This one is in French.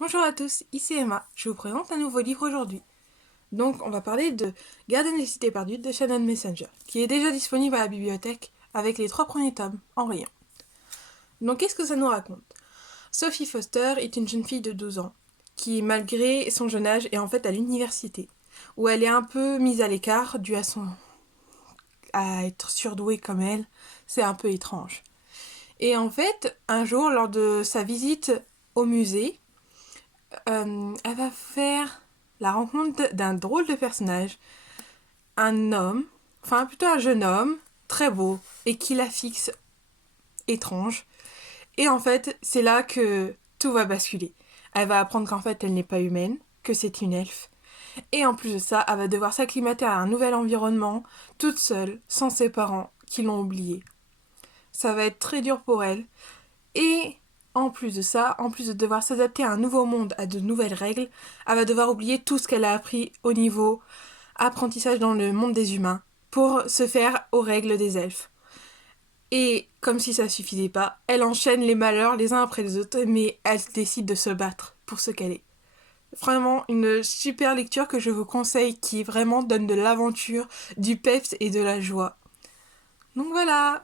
Bonjour à tous, ici Emma. Je vous présente un nouveau livre aujourd'hui. Donc, on va parler de Garden des cités perdues de Shannon Messenger, qui est déjà disponible à la bibliothèque avec les 3 premiers tomes en rayon. Donc, qu'est-ce que ça nous raconte? Sophie Foster est une jeune fille de 12 ans qui, malgré son jeune âge, est en fait à l'université, où elle est un peu mise à l'écart dû à être surdouée comme elle. C'est un peu étrange. Et en fait, un jour, lors de sa visite au musée, elle va faire la rencontre d'un drôle de personnage, un homme, enfin plutôt un jeune homme, très beau, et qui la fixe étrange. Et en fait, c'est là que tout va basculer. Elle va apprendre qu'en fait, elle n'est pas humaine, que c'est une elfe. Et en plus de ça, elle va devoir s'acclimater à un nouvel environnement, toute seule, sans ses parents, qui l'ont oubliée. Ça va être très dur pour elle. Et en plus de ça, en plus de devoir s'adapter à un nouveau monde, à de nouvelles règles, elle va devoir oublier tout ce qu'elle a appris au niveau apprentissage dans le monde des humains pour se faire aux règles des elfes. Et comme si ça suffisait pas, elle enchaîne les malheurs les uns après les autres, mais elle décide de se battre pour ce qu'elle est. Vraiment une super lecture que je vous conseille qui vraiment donne de l'aventure, du peps et de la joie. Donc voilà.